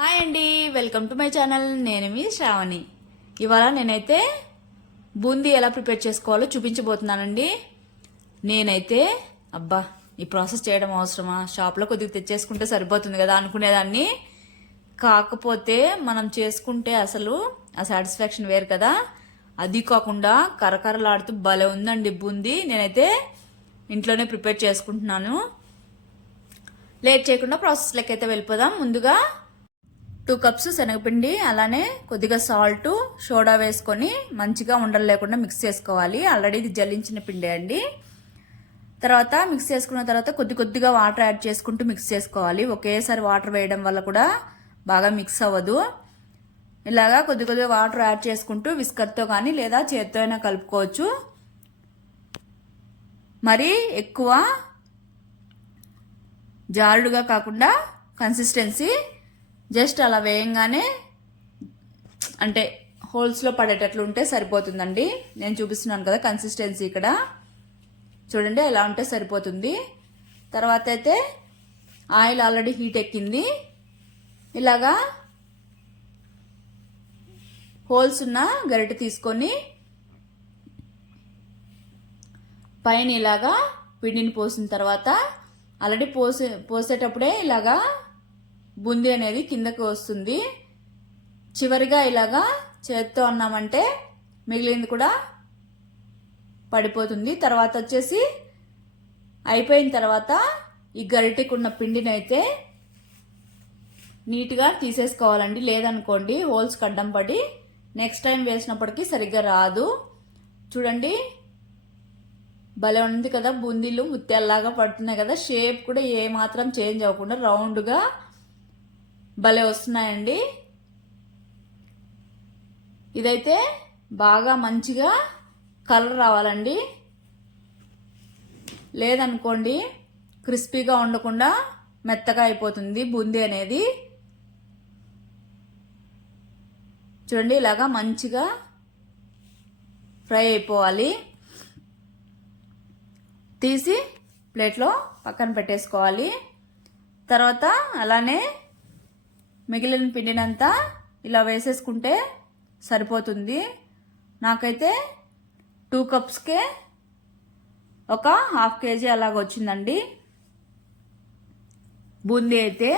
Hi అండి, welcome to my channel. నేను మీ శ్రావణి. ఇవాళ నేనైతే బూందీ ఎలా ప్రిపేర్ చేసుకోవాలో చూపించబోతున్నానండి. నేనైతే అబ్బా ఈ ప్రాసెస్ చేయడం అవసరమా, షాప్లో కొద్దిగా తెచ్చేసుకుంటే సరిపోతుంది కదా అనుకునేదాన్ని. కాకపోతే మనం చేసుకుంటే అసలు ఆ సాటిస్ఫాక్షన్ వేరు కదా. అది కాకుండా కరకరలాడుతూ భలే ఉందండి బూందీ. నేనైతే ఇంట్లోనే ప్రిపేర్ చేసుకుంటున్నాను. లేట్ చేయకుండా ప్రాసెస్ లెక్కైతే వెళ్ళిపోదాం. ముందుగా 2 కప్స్ శనగపిండి, అలానే కొద్దిగా సాల్ట్, సోడా వేసుకొని మంచిగా ఉండలు లేకుండా మిక్స్ చేసుకోవాలి. ఆల్రెడీ ఇది జల్లించిన పిండి అండి. తర్వాత మిక్స్ చేసుకున్న తర్వాత కొద్దిగా వాటర్ యాడ్ చేసుకుంటూ మిక్స్ చేసుకోవాలి. ఒకేసారి వాటర్ వేయడం వల్ల కూడా బాగా మిక్స్ అవ్వదు. ఇలాగా కొద్దిగా వాటర్ యాడ్ చేసుకుంటూ విస్కర్తో కానీ లేదా చేత్తో అయినా కలుపుకోవచ్చు. మరి ఎక్కువ జారుడుగా కాకుండా కన్సిస్టెన్సీ జస్ట్ అలా వేయంగానే అంటే హోల్స్లో పడేటట్లు ఉంటే సరిపోతుందండి. నేను చూపిస్తున్నాను కదా కన్సిస్టెన్సీ ఇక్కడ చూడండి, ఎలా ఉంటే సరిపోతుంది. తర్వాత అయితే ఆయిల్ ఆల్రెడీ హీట్ ఎక్కింది. ఇలాగా హోల్స్ ఉన్న గరిటె తీసుకొని పైన ఇలాగా పిండిని పోసిన తర్వాత ఆల్రెడీ పోసేటప్పుడే ఇలాగా బూందీ అనేది కిందకు వస్తుంది. చివరిగా ఇలాగా చేత్తో అన్నామంటే మిగిలింది కూడా పడిపోతుంది. తర్వాత వచ్చేసి అయిపోయిన తర్వాత ఈ గరిటెకు ఉన్న పిండిని అయితే నీట్గా తీసేసుకోవాలండి. లేదనుకోండి హోల్స్ కడ్డం పడి నెక్స్ట్ టైం వేసినప్పటికీ సరిగ్గా రాదు. చూడండి భలే ఉంది కదా, బూందీలు ముత్యాల్లాగా పడుతున్నాయి కదా. షేప్ కూడా ఏ మాత్రం చేంజ్ అవ్వకుండా రౌండ్గా భలే వస్తున్నాయండి. ఇదైతే బాగా మంచిగా కలర్ రావాలండి. లేదనుకోండి క్రిస్పీగా ఉండకుండా మెత్తగా అయిపోతుంది బూందీ అనేది. చూడండి ఇలాగా మంచిగా ఫ్రై అయిపోవాలి. తీసి ప్లేట్లో పక్కన పెట్టేసుకోవాలి. తర్వాత అలానే మిగిలిన పిండినంతా ఇలా వేసేసుకుంటే సరిపోతుంది. నాకైతే 2 కప్స్కే ఒక 1/2 kg అలాగ వచ్చిందండి బూందీ. అయితే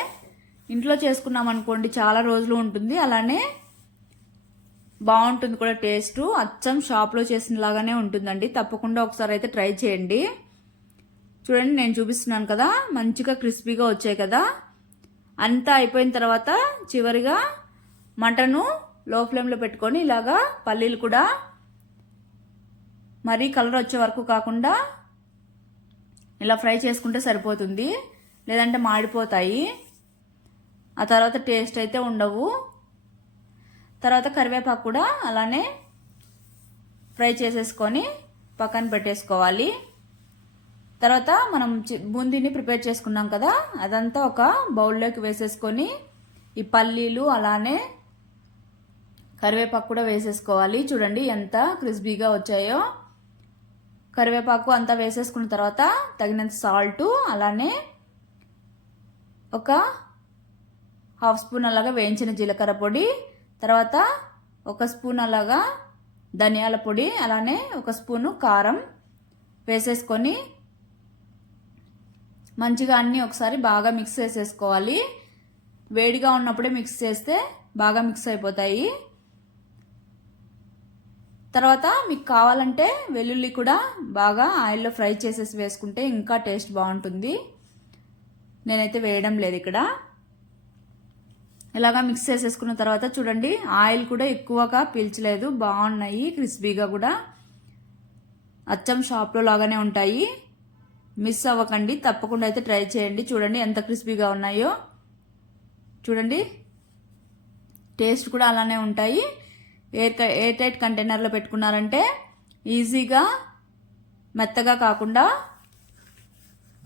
ఇంట్లో చేసుకున్నాం అనుకోండి చాలా రోజులు ఉంటుంది, అలానే బాగుంటుంది కూడా. టేస్ట్ అచ్చం షాప్లో చేసిన లాగానే ఉంటుందండి. తప్పకుండా ఒకసారి అయితే ట్రై చేయండి. చూడండి నేను చూపిస్తున్నాను కదా, మంచిగా క్రిస్పీగా వచ్చాయి కదా. అంతా అయిపోయిన తర్వాత చివరిగా మంటను లో ఫ్లేమ్లో పెట్టుకొని ఇలాగా పల్లీలు కూడా మరీ కలర్ వచ్చే వరకు కాకుండా ఇలా ఫ్రై చేసుకుంటే సరిపోతుంది. లేదంటే మాడిపోతాయి, ఆ తర్వాత టేస్ట్ అయితే ఉండవు. తర్వాత కరివేపాకు కూడా అలానే ఫ్రై చేసేసుకొని పక్కన పెట్టేసుకోవాలి. తర్వాత మనం బూందీని ప్రిపేర్ చేసుకున్నాం కదా, అదంతా ఒక బౌల్లోకి వేసేసుకొని ఈ పల్లీలు అలానే కరివేపాకు కూడా వేసేసుకోవాలి. చూడండి ఎంత క్రిస్పీగా వచ్చాయో. కరివేపాకు అంతా వేసేసుకున్న తర్వాత తగినంత సాల్ట్, అలానే ఒక 1/2 స్పూన్ అలాగా వేయించిన జీలకర్ర పొడి, తర్వాత 1 స్పూన్ అలాగా ధనియాల పొడి, అలానే 1 స్పూను కారం వేసేసుకొని మంచిగా అన్నీ ఒకసారి బాగా మిక్స్ చేసేసుకోవాలి. వేడిగా ఉన్నప్పుడే మిక్స్ చేస్తే బాగా మిక్స్ అయిపోతాయి. తర్వాత మీకు కావాలంటే వెల్లుల్లి కూడా బాగా ఆయిల్లో ఫ్రై చేసేసి వేసుకుంటే ఇంకా టేస్ట్ బాగుంటుంది. నేనైతే వేయడం లేదు ఇక్కడ. ఇలాగా మిక్స్ చేసేసుకున్న తర్వాత చూడండి ఆయిల్ కూడా ఎక్కువగా పీల్చలేదు, బాగున్నాయి క్రిస్పీగా కూడా. అచ్చం షాప్లో లాగానే ఉంటాయి. మిస్ అవ్వకండి, తప్పకుండా అయితే ట్రై చేయండి. చూడండి ఎంత క్రిస్పీగా ఉన్నాయో. చూడండి టేస్ట్ కూడా అలానే ఉంటాయి. ఎయిర్ టైట్ కంటైనర్లో పెట్టుకున్నారంటే ఈజీగా మెత్తగా కాకుండా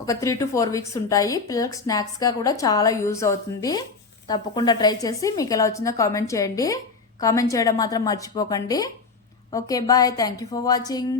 ఒక 3 to 4 వీక్స్ ఉంటాయి. పిల్లలకు స్నాక్స్గా కూడా చాలా యూజ్ అవుతుంది. తప్పకుండా ట్రై చేసి మీకు ఎలా వచ్చిందో కామెంట్ చేయండి. కామెంట్ చేయడం మాత్రం మర్చిపోకండి. Okay bye, thank you for watching.